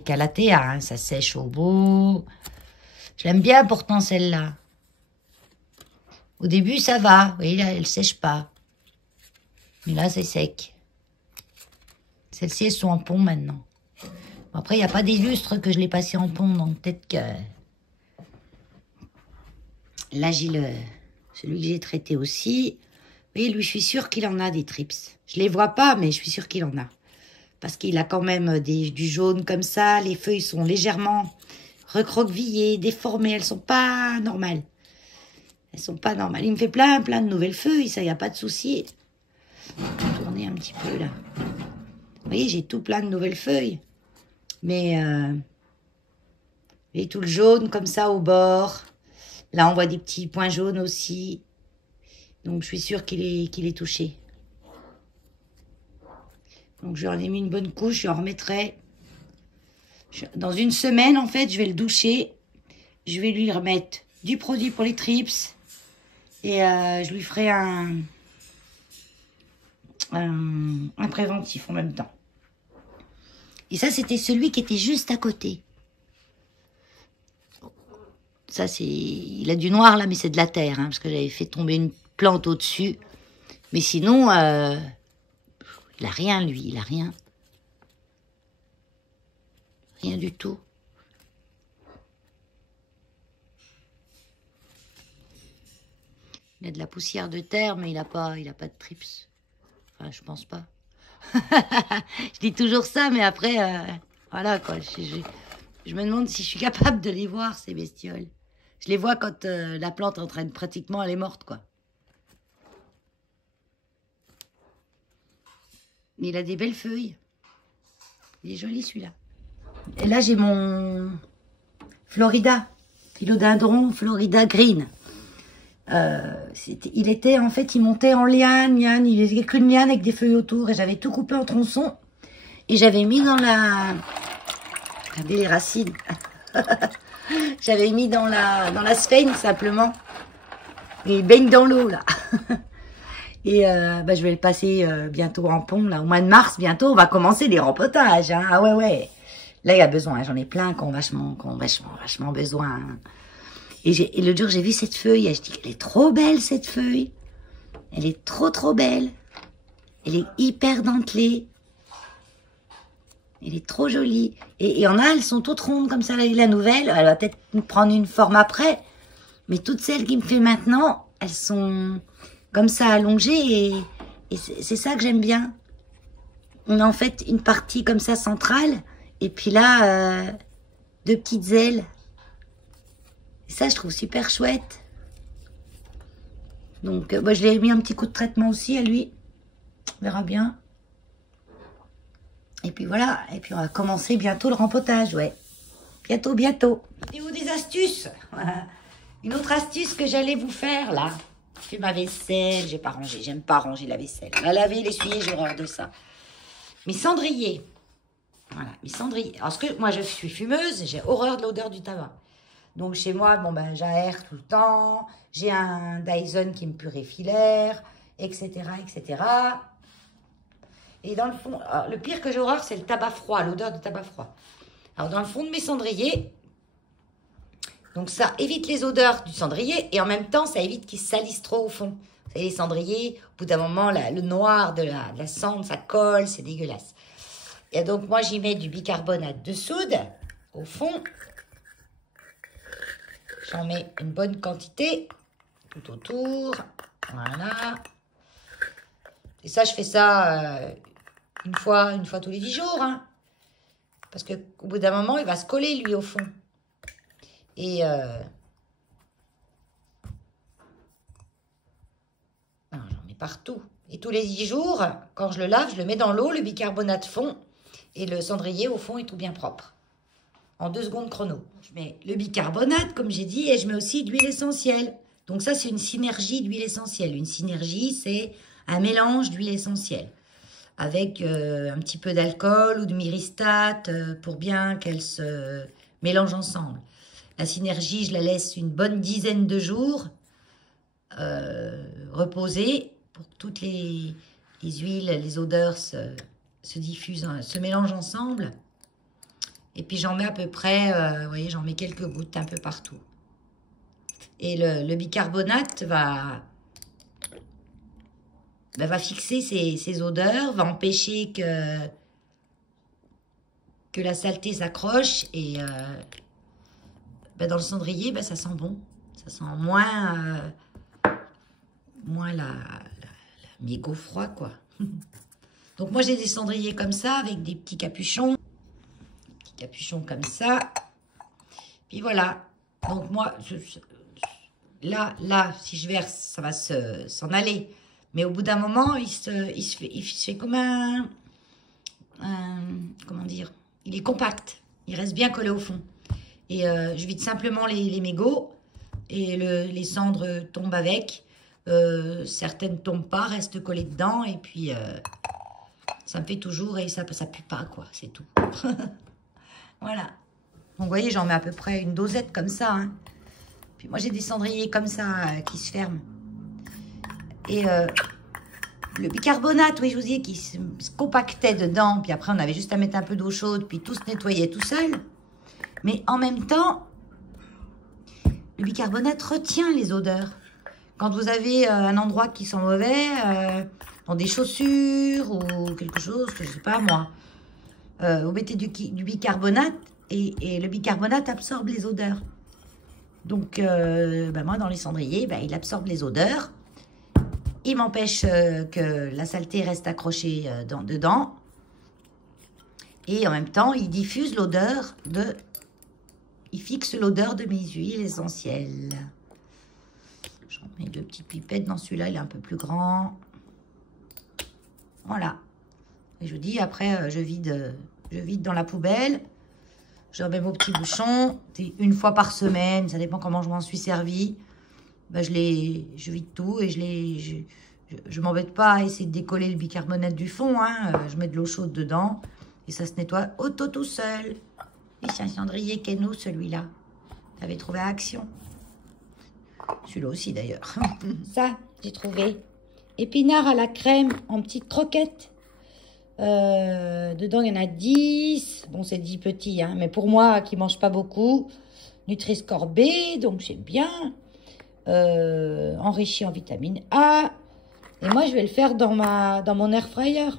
calathea, hein, ça sèche au bout. Je l'aime bien, pourtant, celle-là. Au début, ça va. Vous voyez, là, elle sèche pas. Mais là, c'est sec. Celles-ci, elles sont en pont, maintenant. Bon, après, il n'y a pas des lustres que je l'ai passé en pont, donc peut-être que... Là, j'ai celui que j'ai traité aussi. Oui, lui, je suis sûre qu'il en a des trips. Je les vois pas, mais je suis sûre qu'il en a. Parce qu'il a quand même du jaune comme ça. Les feuilles sont légèrement recroquevillées, déformées. Elles sont pas normales. Elles sont pas normales. Il me fait plein de nouvelles feuilles. Ça, il n'y a pas de souci. Je vais tourner un petit peu, là. Vous voyez, j'ai tout plein de nouvelles feuilles. Mais, et tout le jaune comme ça au bord. Là, on voit des petits points jaunes aussi. Donc, je suis sûre qu'il est touché. Donc, je lui en ai mis une bonne couche, je lui en remettrai. Dans une semaine, en fait, je vais le doucher. Je vais lui remettre du produit pour les trips. Et je lui ferai un préventif en même temps. Et ça, c'était celui qui était juste à côté. Ça, c'est... Il a du noir, là, mais c'est de la terre. Hein, parce que j'avais fait tomber une plante au-dessus. Mais sinon... il a rien, lui, il a rien. Rien du tout. Il a de la poussière de terre, mais il a pas de trips. Enfin, je pense pas. Je dis toujours ça, mais après, voilà, quoi. Je me demande si je suis capable de les voir, ces bestioles. Je les vois quand la plante est en train de pratiquement, elle est morte, quoi. Mais il a des belles feuilles. Il est joli, celui-là. Et là, j'ai mon Florida. Philodendron Florida Green. Il était, en fait, il montait en liane. Il n'y avait qu'une liane avec des feuilles autour. Et j'avais tout coupé en tronçons. Et j'avais mis dans la... Regardez les racines. J'avais mis dans la sphène, simplement. Et il baigne dans l'eau, là. Et je vais le passer bientôt en pont, là, au mois de mars, bientôt, on va commencer les rempotages. Hein. Ah ouais. Là, il y a besoin, j'en ai plein qui ont vachement besoin. Hein. Et l'autre jour, j'ai vu cette feuille, et je dis qu'elle est trop belle, cette feuille. Elle est trop belle. Elle est hyper dentelée. Elle est trop jolie. Et il y en a, elles sont toutes rondes comme ça, la nouvelle. Elle va peut-être prendre une forme après. Mais toutes celles qui me fait maintenant, elles sont... comme ça allongé et c'est ça que j'aime bien. On a en fait une partie comme ça centrale et puis là, 2 petites ailes. Et ça, je trouve super chouette. Donc, je l'ai mis un petit coup de traitement aussi à lui. On verra bien. Et puis voilà, et puis on va commencer bientôt le rempotage, ouais. Bientôt. Et vous des astuces. Une autre astuce que j'allais vous faire, là. Je fais ma vaisselle, j'ai pas rangé, j'aime pas ranger la vaisselle. La laver, l'essuyer, j'ai horreur de ça. Mes cendriers. Voilà, mes cendriers. Alors, moi, je suis fumeuse, j'ai horreur de l'odeur du tabac. Donc, chez moi, bon, ben, j'aère tout le temps. J'ai un Dyson qui me purifie l'air, etc., etc. Et dans le fond, alors, le pire que j'ai horreur, c'est le tabac froid, l'odeur du tabac froid. Alors, dans le fond de mes cendriers, donc ça évite les odeurs du cendrier et en même temps, ça évite qu'ils se salissent trop au fond. Vous savez, les cendriers, au bout d'un moment, le noir de la cendre, ça colle, c'est dégueulasse. Et donc, moi, j'y mets du bicarbonate de soude au fond. J'en mets une bonne quantité tout autour. Voilà. Et ça, je fais ça une fois tous les 10 jours. Hein, parce qu'au bout d'un moment, il va se coller, lui, au fond. Et j'en mets partout. Et tous les 10 jours, quand je le lave, je le mets dans l'eau, le bicarbonate fond. Et le cendrier, au fond, est tout bien propre. En 2 secondes chrono. Je mets le bicarbonate, comme j'ai dit, et je mets aussi de l'huile essentielle. Donc ça, c'est une synergie d'huile essentielle. Une synergie, c'est un mélange d'huile essentielle. Avec un petit peu d'alcool ou de myristate pour bien qu'elles se mélangent ensemble. La synergie, je la laisse une bonne dizaine de jours reposer pour que toutes les huiles, les odeurs se diffusent, se mélangent ensemble. Et puis j'en mets à peu près, vous voyez, j'en mets quelques gouttes un peu partout. Et le bicarbonate va fixer ces odeurs, va empêcher que la saleté s'accroche et dans le cendrier, ça sent bon. Ça sent moins la mégot froid, quoi. Donc moi, j'ai des cendriers comme ça, avec des petits capuchons. Des petits capuchons comme ça. Puis voilà. Donc moi, là, si je verse, ça va s'en aller. Mais au bout d'un moment, il se fait comme comment dire, il est compact. Il reste bien collé au fond. Et je vide simplement les mégots et les cendres tombent avec. Certaines tombent pas, restent collées dedans. Et puis, ça me fait toujours et ça pue pas, quoi. C'est tout. Voilà. Donc, vous voyez, j'en mets à peu près une dosette comme ça. Hein. Puis moi, j'ai des cendriers comme ça qui se ferment. Et le bicarbonate, oui, je vous dis, qui se compactait dedans. Puis après, on avait juste à mettre un peu d'eau chaude. Puis tout se nettoyait tout seul. Mais en même temps, le bicarbonate retient les odeurs. Quand vous avez un endroit qui sent mauvais, dans des chaussures ou quelque chose, que je ne sais pas moi, vous mettez du bicarbonate et le bicarbonate absorbe les odeurs. Donc, moi, dans les cendriers, il absorbe les odeurs. Il m'empêche que la saleté reste accrochée dedans. Et en même temps, il diffuse l'odeur il fixe l'odeur de mes huiles essentielles. J'en mets 2 petites pipettes dans celui-là, il est un peu plus grand. Voilà. Et je vous dis, après, je vide dans la poubelle. Je remets mon petit bouchon. Une fois par semaine, ça dépend comment je m'en suis servi. Je vide tout et je m'embête pas à essayer de décoller le bicarbonate du fond. Hein. Je mets de l'eau chaude dedans et ça se nettoie tout seul. Et c'est un cendrier Keno, celui-là. J'avais trouvé à Action. Celui-là aussi, d'ailleurs. Ça, j'ai trouvé. Épinards à la crème en petites croquettes. Dedans, il y en a 10. Bon, c'est 10 petits, hein, mais pour moi, qui ne mange pas beaucoup. Nutri-Score B, donc c'est bien. Enrichi en vitamine A. Et moi, je vais le faire dans mon air fryer.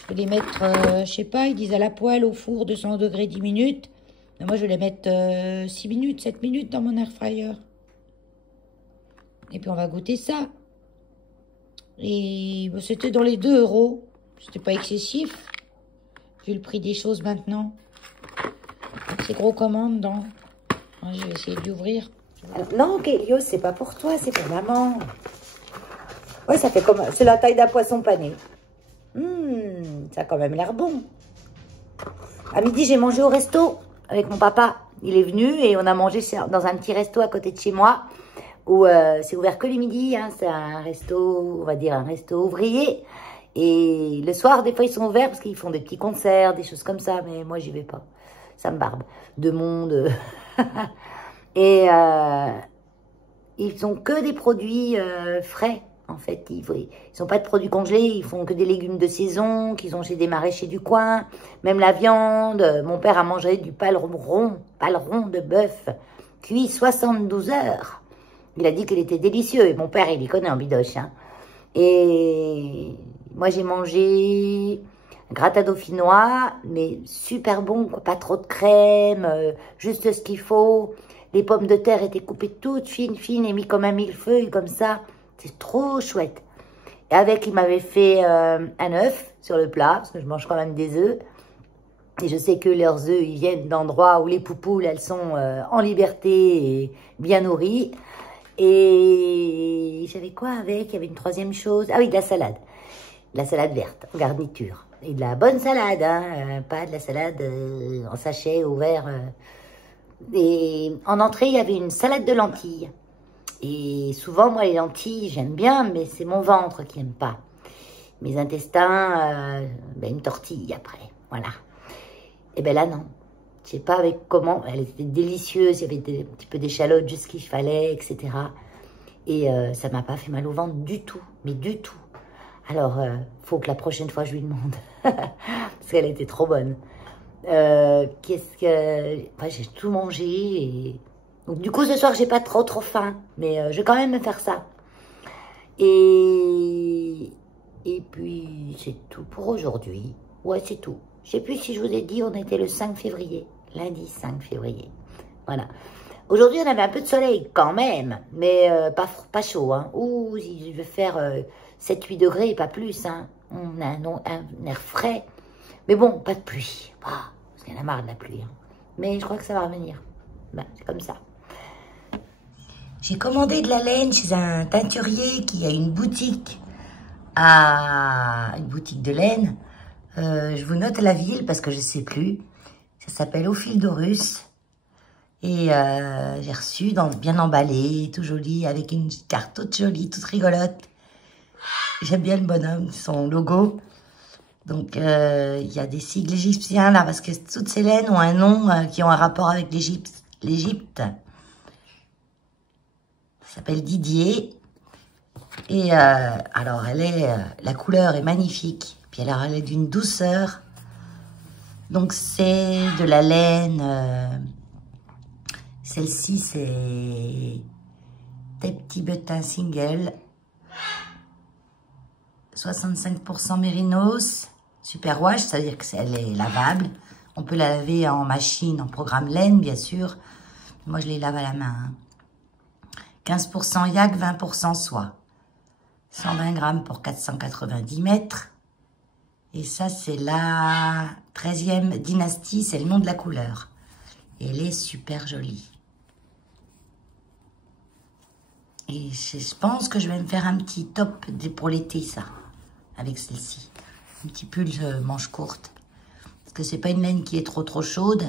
Je vais les mettre, je sais pas, ils disent à la poêle, au four, 200 degrés, 10 minutes. Mais moi, je vais les mettre 6 minutes, 7 minutes dans mon air fryer. Et puis, on va goûter ça. Et c'était dans les 2 €. C'était pas excessif, vu le prix des choses maintenant. C'est gros comment dedans. Je vais essayer d'ouvrir. Non, Kélios, c'est pas pour toi, c'est pour maman. Ouais, ça fait comme... C'est la taille d'un poisson pané. Ça a quand même l'air bon. À midi, j'ai mangé au resto avec mon papa. Il est venu et on a mangé dans un petit resto à côté de chez moi où c'est ouvert que les midis. Hein. C'est un resto, on va dire un resto ouvrier. Et le soir, des fois, ils sont ouverts parce qu'ils font des petits concerts, des choses comme ça. Mais moi, j'y vais pas. Ça me barbe. De monde. Et ils ont que des produits frais, en fait. Ils n'ont pas de produits congelés. Ils font que des légumes de saison qu'ils ont chez des maraîchers du coin. Même la viande. Mon père a mangé du paleron de bœuf cuit 72 heures. Il a dit qu'il était délicieux. Et mon père, il y connaît en bidoche. Hein. Et moi, j'ai mangé un gratin dauphinois, mais super bon, quoi. Pas trop de crème, juste ce qu'il faut. Les pommes de terre étaient coupées toutes fines et mis comme un millefeuille, comme ça. C'est trop chouette. Et avec, il m'avait fait un œuf sur le plat, parce que je mange quand même des œufs. Et je sais que leurs œufs, ils viennent d'endroits où les poupoules, elles sont en liberté et bien nourries. Et j'avais quoi avec? Il y avait une troisième chose. Ah oui, de la salade. De la salade verte, en garniture. Et de la bonne salade, hein, pas de la salade en sachet ouvert. Et en entrée, il y avait une salade de lentilles. Et souvent, moi, les lentilles, j'aime bien, mais c'est mon ventre qui n'aime pas. Mes intestins, une tortille après, voilà. Et ben là, non. Je sais pas avec comment. Elle était délicieuse, il y avait un petit peu d'échalote, juste ce qu'il fallait, etc. Et ça m'a pas fait mal au ventre du tout, mais du tout. Alors, faut que la prochaine fois, je lui demande. Parce qu'elle était trop bonne. Qu'est-ce que... Enfin, j'ai tout mangé. Et... Donc, du coup, ce soir, j'ai pas trop faim. Mais je vais quand même me faire ça. Et puis, c'est tout pour aujourd'hui. Ouais, c'est tout. Je sais plus si je vous ai dit, on était le 5 février. Lundi 5 février. Voilà. Aujourd'hui, on avait un peu de soleil quand même. Mais pas chaud. Hein. Ouh, il veut faire 7-8 degrés, pas plus. Hein. On a un air frais. Mais bon, pas de pluie. Ah, parce qu'il y en a marre de la pluie. Hein. Mais je crois que ça va revenir. Ben, c'est comme ça. J'ai commandé de la laine chez un teinturier qui a une boutique de laine. Je vous note la ville parce que je ne sais plus. Ça s'appelle Ophildorus. Et j'ai reçu bien emballé, tout joli, avec une carte toute jolie, toute rigolote. J'aime bien le bonhomme, son logo. Donc il y a des sigles égyptiens là, parce que toutes ces laines ont un nom qui ont un rapport avec l'Égypte. Ça s'appelle Didier. Et alors, la couleur est magnifique. Puis alors, elle est d'une douceur. Donc, c'est de la laine. Celle-ci, c'est des petits butin single. 65% mérinos. Super wash, ça veut dire qu'elle est lavable. On peut la laver en machine, en programme laine, bien sûr. Moi, je les lave à la main. Hein. 15% yak, 20% soie. 120 grammes pour 490 mètres. Et ça, c'est la 13e dynastie, c'est le nom de la couleur. Et elle est super jolie. Et je pense que je vais me faire un petit top pour l'été, ça, avec celle-ci. Un petit pull manche courte. Parce que c'est pas une laine qui est trop chaude.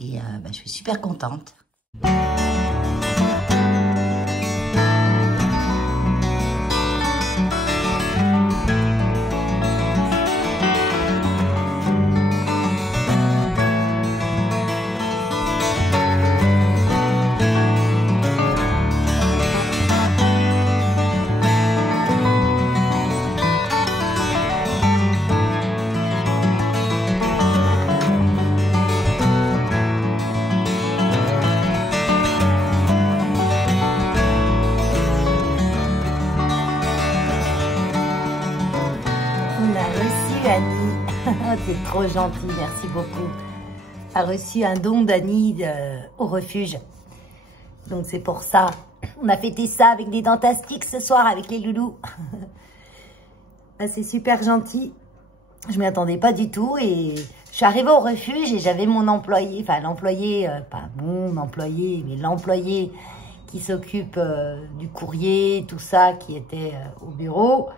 Et je suis super contente. C'est trop gentil, merci beaucoup. A reçu un don d'Annie au refuge. Donc c'est pour ça. On a fêté ça avec des dentastiques ce soir avec les loulous. C'est super gentil. Je m'y attendais pas du tout et je suis arrivée au refuge et j'avais mon employé, enfin l'employé, pas mon employé, mais l'employé qui s'occupe du courrier, tout ça, qui était au bureau.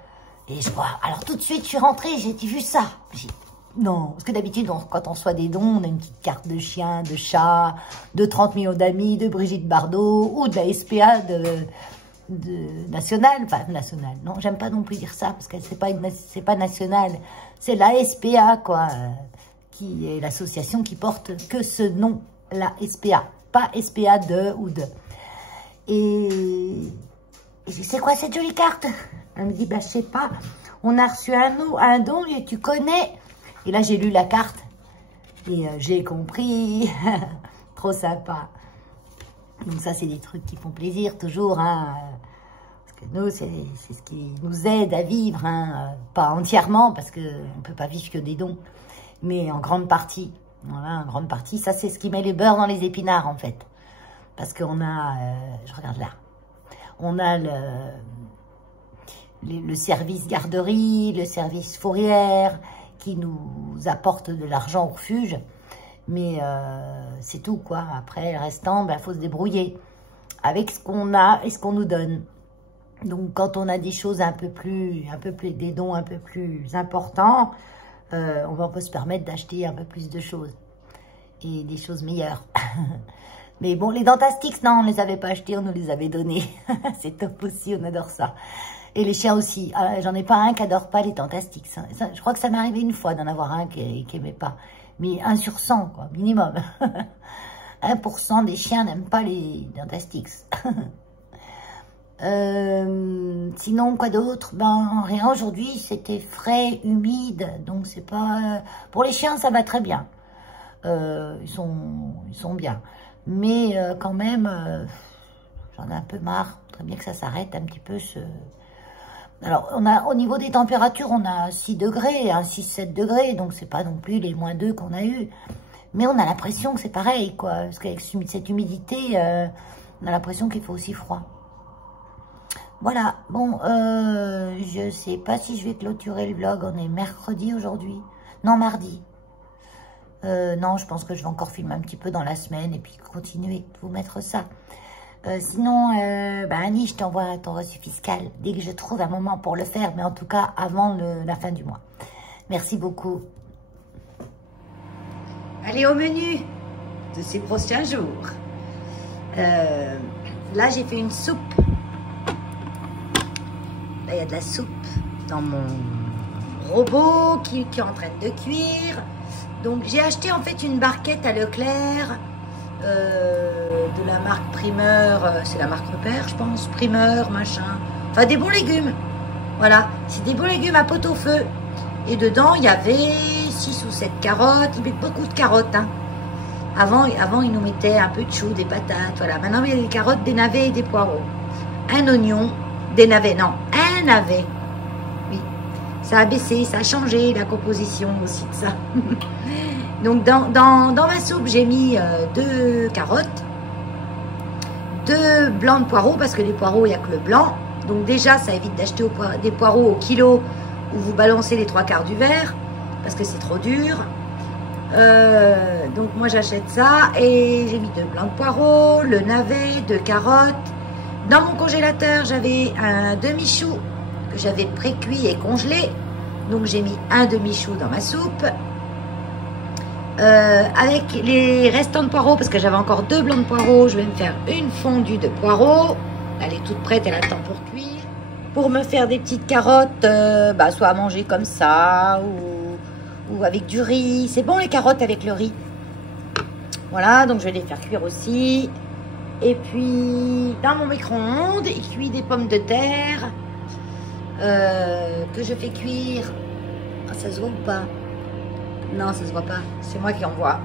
Et je vois, alors tout de suite je suis rentrée, j'ai vu ça. Non, parce que d'habitude, quand on reçoit des dons, on a une petite carte de chien, de chat, de 30 millions d'amis, de Brigitte Bardot, ou de la SPA nationale, enfin nationale, non, j'aime pas non plus dire ça, parce que c'est pas national, c'est la SPA, quoi, qui est l'association qui porte que ce nom, la SPA, pas SPA de ou de. Et je dis, c'est quoi cette jolie carte? Elle me dit, bah je sais pas, on a reçu un don et tu connais. Et là j'ai lu la carte et j'ai compris, trop sympa. Donc ça c'est des trucs qui font plaisir toujours, hein. Parce que nous c'est ce qui nous aide à vivre, hein. Pas entièrement parce que on peut pas vivre que des dons, mais en grande partie. Voilà, en grande partie, ça c'est ce qui met les beurres dans les épinards en fait. Parce qu'on a, je regarde là, on a le service garderie, le service fourrière, qui nous apporte de l'argent au refuge. Mais c'est tout, quoi. Après, le restant, ben, faut se débrouiller avec ce qu'on a et ce qu'on nous donne. Donc, quand on a des choses des dons un peu plus importants, on peut se permettre d'acheter un peu plus de choses. Et des choses meilleures. Mais bon, les Dentastix, non, on ne les avait pas achetés, on nous les avait donnés. C'est top aussi, on adore ça. Et les chiens aussi. J'en ai pas un qui adore pas les Dentastix. Je crois que ça m'est arrivé une fois d'en avoir un qui aimait pas. Mais 1 sur 100, quoi, minimum. 1% des chiens n'aiment pas les Dentastix. Sinon, quoi d'autre? Ben, rien aujourd'hui, c'était frais, humide. Donc, c'est pas... Pour les chiens, ça va très bien. Ils sont bien. Mais quand même, j'en ai un peu marre. Très bien que ça s'arrête un petit peu. Alors, au niveau des températures, on a 6 degrés, 6-7 degrés. Donc, c'est pas non plus les -2 qu'on a eu. Mais on a l'impression que c'est pareil, quoi. Parce qu'avec cette humidité, on a l'impression qu'il fait aussi froid. Voilà. Bon, je sais pas si je vais clôturer le vlog. On est mercredi aujourd'hui. Non, mardi. Non, je pense que je vais encore filmer un petit peu dans la semaine et puis continuer de vous mettre ça. Sinon, Annie, je t'envoie ton reçu fiscal dès que je trouve un moment pour le faire, mais en tout cas avant la fin du mois. Merci beaucoup. Allez, au menu de ces prochains jours. Là, j'ai fait une soupe. Là, il y a de la soupe dans mon robot qui est en train de cuire. Donc, j'ai acheté en fait une barquette à Leclerc de la marque Primeur. C'est la marque Repère, je pense. Primeur, machin. Enfin, des bons légumes. Voilà. C'est des bons légumes à pot-au-feu. Et dedans, il y avait 6 ou 7 carottes. Ils mettent beaucoup de carottes. Hein. Avant, ils nous mettaient un peu de choux, des patates. Voilà. Maintenant, il y a des carottes, des navets et des poireaux. Un oignon. Des navets, non. Un navet. Oui. Ça a baissé, ça a changé la composition aussi de ça. Donc, dans ma soupe, j'ai mis 2 carottes, 2 blancs de poireaux, parce que les poireaux, il n'y a que le blanc. Donc, déjà, ça évite d'acheter des poireaux au kilo où vous balancez les 3/4 du verre, parce que c'est trop dur. Donc, moi, j'achète ça et j'ai mis 2 blancs de poireaux, le navet, 2 carottes. Dans mon congélateur, j'avais un demi-chou que j'avais pré-cuit et congelé. Donc, j'ai mis un demi-chou dans ma soupe. Avec les restants de poireaux, parce que j'avais encore 2 blancs de poireaux, je vais me faire une fondue de poireaux. Elle est toute prête, elle attend pour cuire. Pour me faire des petites carottes, soit à manger comme ça, ou avec du riz. C'est bon les carottes avec le riz. Voilà, donc je vais les faire cuire aussi. Et puis, dans mon micro-ondes, il cuit des pommes de terre que je fais cuire. Ah, ça se voit ou pas? Non, ça se voit pas. C'est moi qui en vois.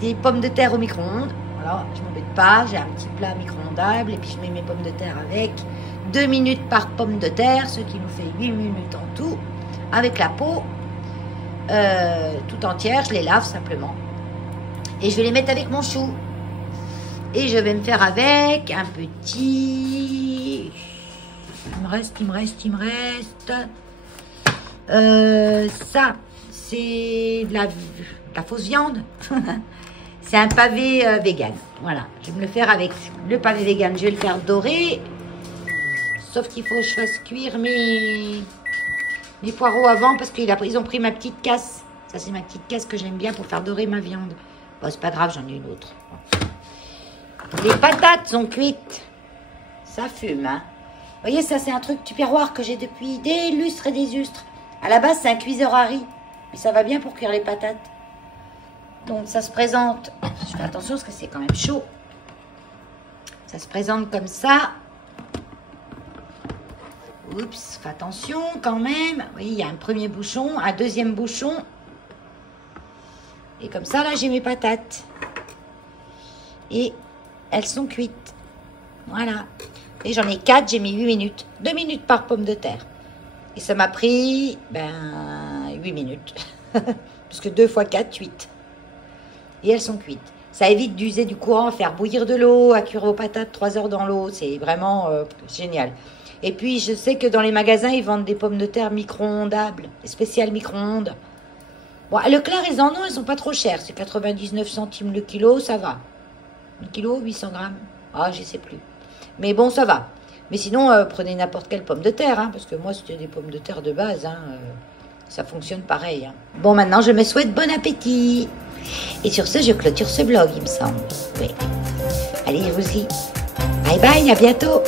Des pommes de terre au micro-ondes. Voilà, je m'embête pas. J'ai un petit plat micro-ondable et puis je mets mes pommes de terre avec. 2 minutes par pomme de terre, ce qui nous fait 8 minutes en tout. Avec la peau tout entière, je les lave simplement. Et je vais les mettre avec mon chou. Et je vais me faire avec un petit... Il me reste. Ça, c'est de la fausse viande. C'est un pavé vegan. Voilà, je vais me le faire avec le pavé vegan. Je vais le faire dorer. Sauf qu'il faut que je fasse cuire mes poireaux avant parce qu'ils ont pris ma petite casse. Ça, c'est ma petite casse que j'aime bien pour faire dorer ma viande. Bon, c'est pas grave, j'en ai une autre. Les patates sont cuites. Ça fume, hein. Vous voyez, ça, c'est un truc tupperware que j'ai depuis des lustres et des ustres. À la base, c'est un cuiseur à riz. Mais ça va bien pour cuire les patates. Donc, ça se présente. Je fais attention parce que c'est quand même chaud. Ça se présente comme ça. Oups, fais attention quand même. Oui, il y a un premier bouchon, un deuxième bouchon. Et comme ça, là, j'ai mes patates. Et elles sont cuites. Voilà. Et j'en ai 4, j'ai mis 8 minutes. 2 minutes par pomme de terre. Et ça m'a pris, 8 minutes. Parce que 2 fois 4, 8. Et elles sont cuites. Ça évite d'user du courant, à faire bouillir de l'eau, à cuire vos patates 3 heures dans l'eau. C'est vraiment génial. Et puis, je sais que dans les magasins, ils vendent des pommes de terre micro-ondables. Spéciales micro-ondes. Bon, à Leclerc, ils en ont, elles sont pas trop chères. C'est 99 centimes le kilo, ça va. Le kilo, 800 grammes. Ah, je sais plus. Mais bon, ça va. Mais sinon, prenez n'importe quelle pomme de terre, hein, parce que moi, c'était des pommes de terre de base. Hein, ça fonctionne pareil. Hein. Bon, maintenant, je me souhaite bon appétit. Et sur ce, je clôture ce vlog, il me semble. Oui. Allez, je vous dis bye bye, à bientôt.